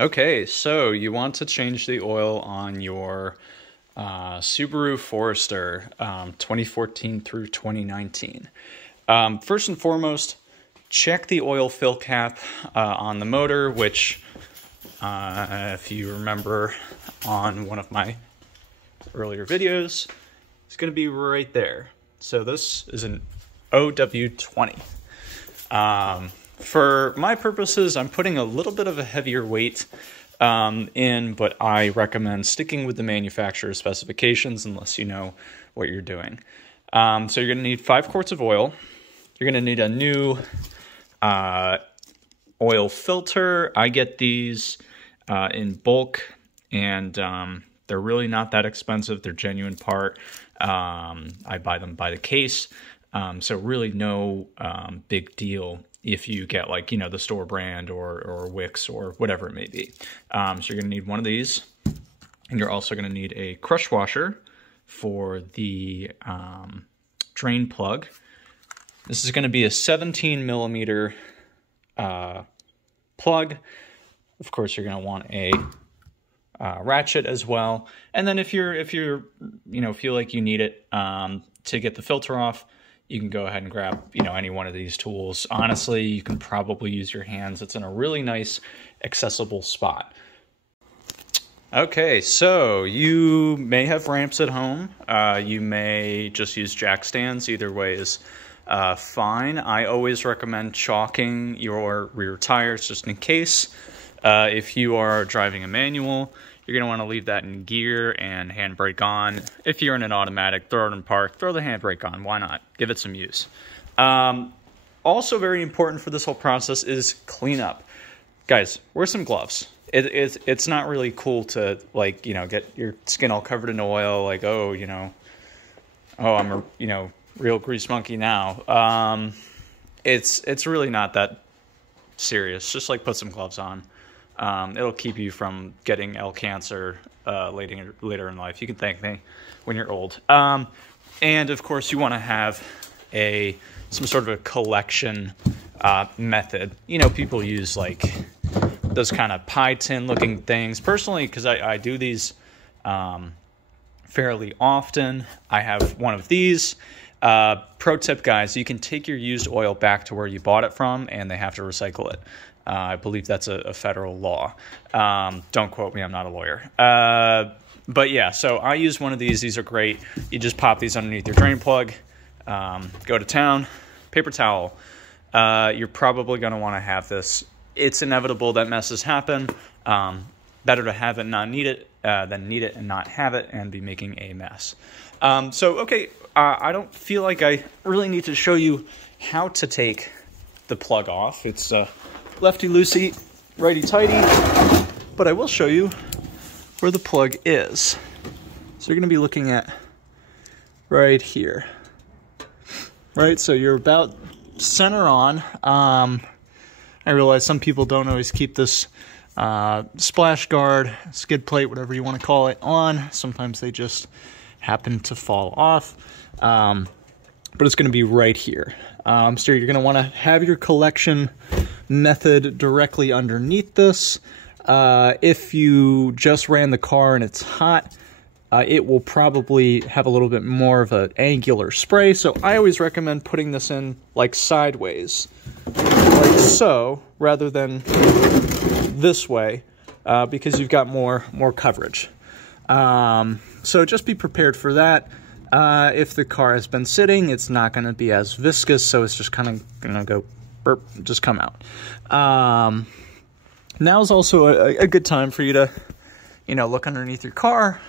Okay, so you want to change the oil on your Subaru Forester 2014 through 2019. First and foremost, check the oil fill cap on the motor, which if you remember on one of my earlier videos, it's going to be right there. So this is an OW20. For my purposes, I'm putting a little bit of a heavier weight in, but I recommend sticking with the manufacturer's specifications unless you know what you're doing. So you're going to need 5 quarts of oil. You're going to need a new oil filter. I get these in bulk, and they're really not that expensive. They're genuine part. I buy them by the case, so really no big deal if you get, like, you know, the store brand or Wix or whatever it may be. So you're going to need one of these, and you're also going to need a crush washer for the drain plug. This is going to be a 17 millimeter plug. Of course, you're going to want a ratchet as well. And then if you're you know, feel like you need it to get the filter off, you can go ahead and grab, you know, any one of these tools. Honestly, you can probably use your hands. It's in a really nice, accessible spot. Okay, so you may have ramps at home. You may just use jack stands. Either way is fine. I always recommend chalking your rear tires just in case. If you are driving a manual, you're going to want to leave that in gear and handbrake on. If you're in an automatic, throw it in park, throw the handbrake on. Why not? Give it some use. Also very important for this whole process is cleanup. Guys, wear some gloves. It's not really cool to, like, you know, get your skin all covered in oil, like, oh, you know, oh, I'm a, you know, real grease monkey now. It's really not that serious. Just, like, put some gloves on. It'll keep you from getting cancer later in life. You can thank me when you're old. And of course, you want to have some sort of a collection method. You know, people use like those kind of pie tin looking things. Personally, because I do these fairly often, I have one of these. Pro tip, guys, you can take your used oil back to where you bought it from, and they have to recycle it. I believe that's a federal law. Don't quote me, I'm not a lawyer. But yeah, so I use one of these. These are great. You just pop these underneath your drain plug, go to town, paper towel. You're probably going to want to have this. It's inevitable that messes happen. Better to have it and not need it than need it and not have it and be making a mess. Okay, I don't feel like I really need to show you how to take the plug off. It's lefty-loosey, righty-tighty, but I will show you where the plug is. So you're going to be looking at right here, right? So you're about center on. I realize some people don't always keep this splash guard, skid plate, whatever you want to call it, on. Sometimes they just happen to fall off, but it's going to be right here. So you're going to want to have your collection method directly underneath this. If you just ran the car and it's hot, it will probably have a little bit more of an angular spray. So I always recommend putting this in like sideways, like so, rather than this way, because you've got more coverage. So just be prepared for that. If the car has been sitting, it's not going to be as viscous, so it's just kind of going to go burp, just come out. Now is also a good time for you to, you know, look underneath your car,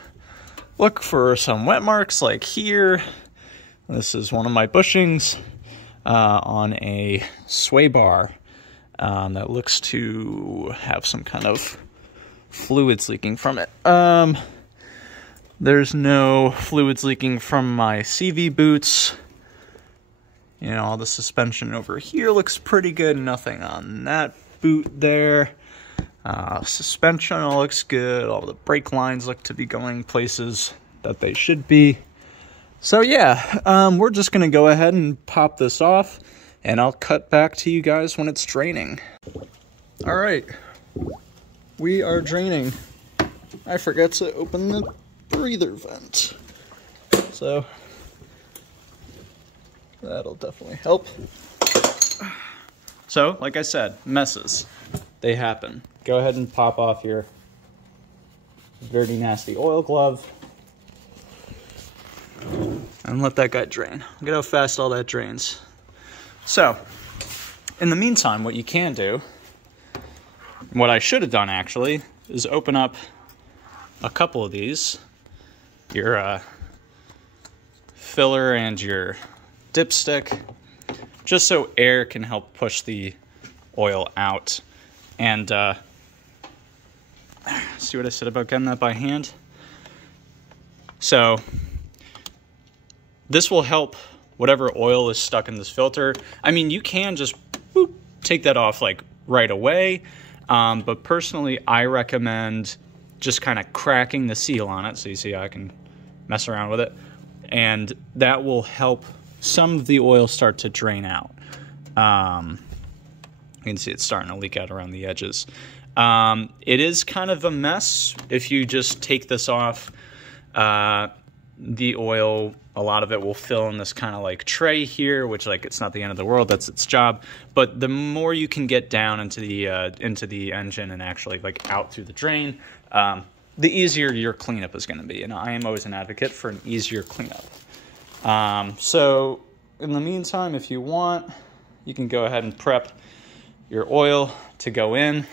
look for some wet marks like here. This is one of my bushings on a sway bar that looks to have some kind of fluids leaking from it. There's no fluids leaking from my CV boots. You know, all the suspension over here looks pretty good. Nothing on that boot there. Suspension all looks good. All the brake lines look to be going places that they should be. So yeah, we're just going to go ahead and pop this off, and I'll cut back to you guys when it's draining. All right. we are draining. I forgot to open the breather vent, so that'll definitely help. So, like I said, messes, they happen. Go ahead and pop off your dirty, nasty oil glove and let that guy drain. Look at how fast all that drains. So, in the meantime, what you can do, what I should have done actually, is open up a couple of these, your filler and your dipstick, just so air can help push the oil out. And see what I said about getting that by hand? So this will help whatever oil is stuck in this filter. I mean, you can just boop, take that off like right away, but personally I recommend just kind of cracking the seal on it, so you see how I can mess around with it, and that will help some of the oil start to drain out. You can see it's starting to leak out around the edges. It is kind of a mess if you just take this off. The oil, a lot of it will fill in this kind of like tray here, which like it's not the end of the world, that's its job. But the more you can get down into the engine and actually like out through the drain, the easier your cleanup is going to be. And I am always an advocate for an easier cleanup. So in the meantime, if you want, you can go ahead and prep your oil to go in.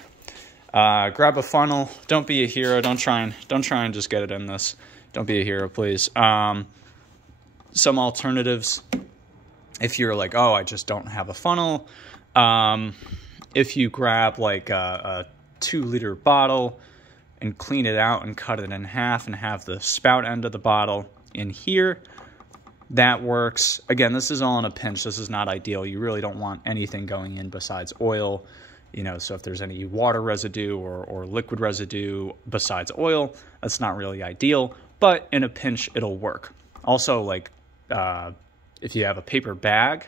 Grab a funnel. Don't be a hero. Don't try and just get it in this. Don't be a hero, please. Some alternatives, if you're like, oh, I just don't have a funnel, if you grab like a 2-liter bottle and clean it out and cut it in half and have the spout end of the bottle in here, that works. Again, this is all in a pinch. This is not ideal. You really don't want anything going in besides oil. You know, so if there's any water residue or liquid residue besides oil, that's not really ideal. But in a pinch, it'll work. Also, like if you have a paper bag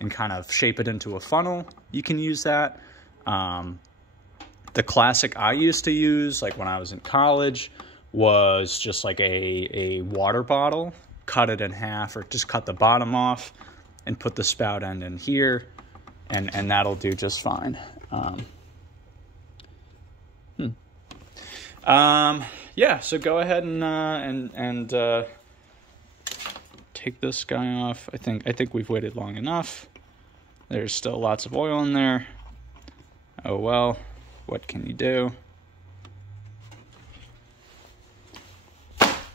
and kind of shape it into a funnel, you can use that. The classic I used to use, like when I was in college, was just like a water bottle. Cut it in half, or just cut the bottom off and put the spout end in here, and that'll do just fine. Yeah, so go ahead and take this guy off. I think we've waited long enough. There's still lots of oil in there. Oh well, what can you do?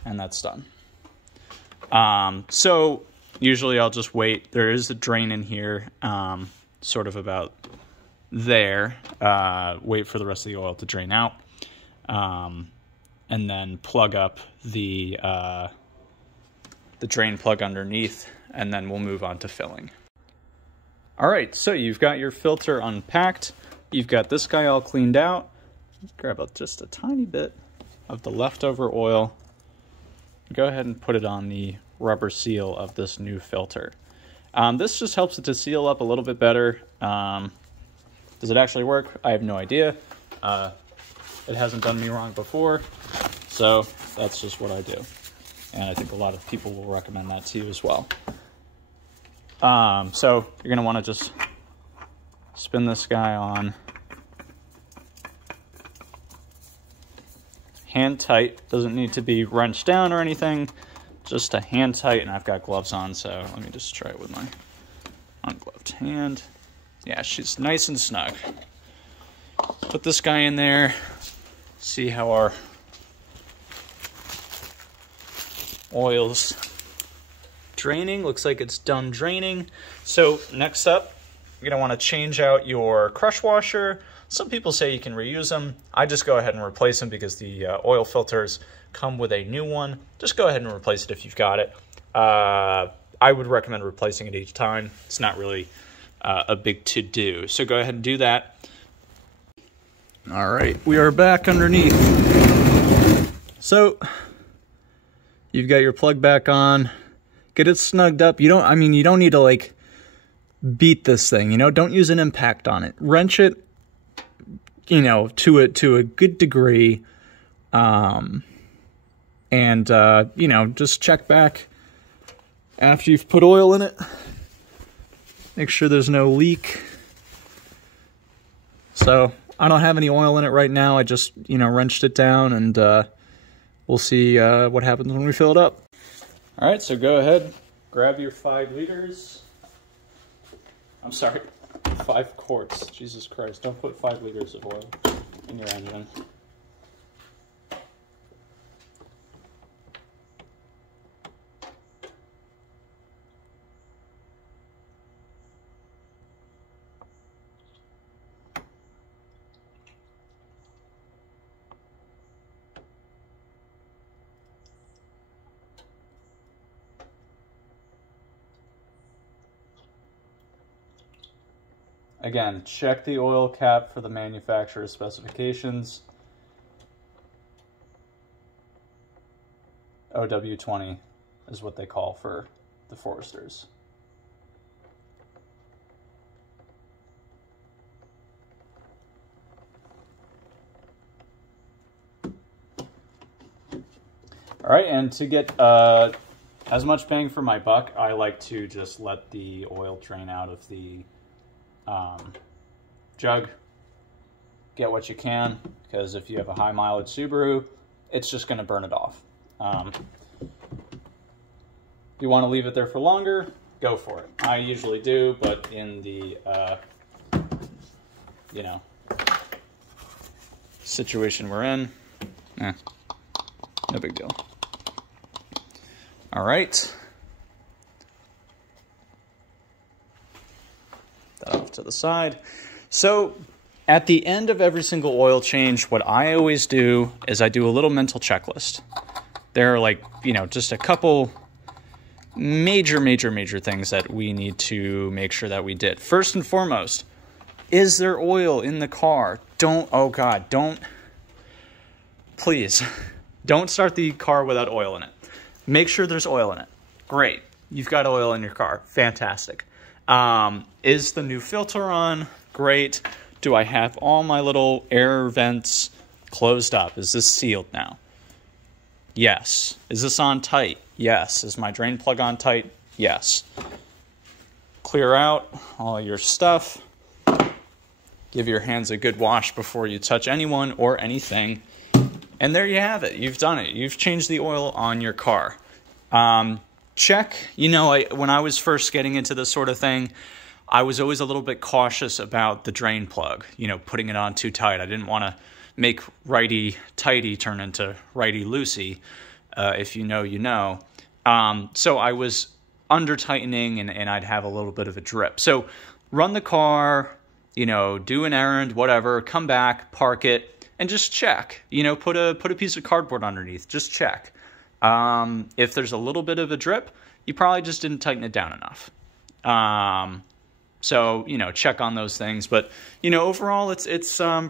And that's done. So usually I'll just wait. There is a drain in here, sort of about there. Wait for the rest of the oil to drain out, and then plug up the drain plug underneath, and then we'll move on to filling. All right, so you've got your filter unpacked. You've got this guy all cleaned out. Grab just a tiny bit of the leftover oil. Go ahead and put it on the rubber seal of this new filter. This just helps it to seal up a little bit better. Does it actually work? I have no idea. It hasn't done me wrong before, so that's just what I do. And I think a lot of people will recommend that to you as well. So you're gonna wanna just spin this guy on. Hand tight, doesn't need to be wrenched down or anything, just a hand tight, and I've got gloves on, so let me just try it with my ungloved hand. Yeah, she's nice and snug. Put this guy in there, see how our oil's draining. Looks like it's done draining. So next up, you're gonna wanna change out your crush washer. Some people say you can reuse them. I just go ahead and replace them because the oil filters come with a new one. Just go ahead and replace it if you've got it. I would recommend replacing it each time. It's not really a big to-do. So go ahead and do that. All right, we are back underneath. So you've got your plug back on. Get it snugged up. You don't need to like beat this thing, you know? Don't use an impact on it. Wrench it. you know, to a good degree. And, you know, just check back after you've put oil in it. Make sure there's no leak. So I don't have any oil in it right now. I just, you know, wrenched it down, and we'll see what happens when we fill it up. All right, so go ahead, grab your 5 liters. I'm sorry, 5 quarts. Jesus Christ, don't put 5 liters of oil in your engine. Again, check the oil cap for the manufacturer's specifications. OW20 is what they call for the Foresters. All right, and to get as much bang for my buck, I like to just let the oil drain out of the jug. Get what you can, because if you have a high mileage Subaru, it's just going to burn it off. You want to leave it there for longer, go for it. I usually do, but in the you know, situation we're in, no big deal. All right. That off to the side. So at the end of every single oil change, what I always do is I do a little mental checklist. There are, like, you know, just a couple major things that we need to make sure that we did. First and foremost, is there oil in the car? Please, don't start the car without oil in it. Make sure there's oil in it. Great. You've got oil in your car. Fantastic. Is the new filter on? Great. Do I have all my little air vents closed up? Is this sealed now? Yes. Is this on tight? Yes. Is my drain plug on tight? Yes. Clear out all your stuff. Give your hands a good wash before you touch anyone or anything. And there you have it. You've done it. You've changed the oil on your car. Check. You know, when I was first getting into this sort of thing, I was always a little bit cautious about the drain plug, you know, putting it on too tight. I didn't want to make righty-tighty turn into righty-loosey. If you know, you know. So I was under-tightening, and I'd have a little bit of a drip. So run the car, you know, do an errand, whatever, come back, park it, and just check. You know, put a piece of cardboard underneath. Just check. If there's a little bit of a drip, you probably just didn't tighten it down enough. So, you know, check on those things. But, you know, overall, it's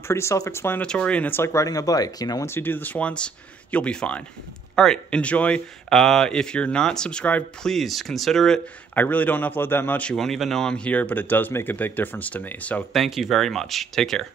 pretty self-explanatory, and it's like riding a bike. You know, once you do this once, you'll be fine. All right, enjoy. If you're not subscribed, please consider it. I really don't upload that much. You won't even know I'm here, but it does make a big difference to me. So thank you very much. Take care.